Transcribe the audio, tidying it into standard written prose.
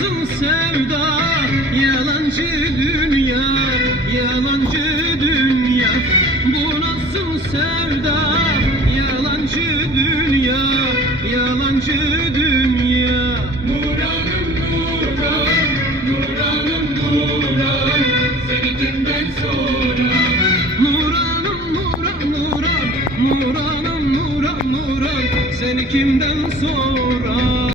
nasıl sevda? Yalancı dünya, yalancı dünya. Bu nasıl sevda? Yalancı dünya, yalancı dünya. Nuranım Nuran, Nuranım Nuran, seni kimden sonra? Nuranım Nuran, Nuran, Nuranım Nuran, Nuran, seni kimden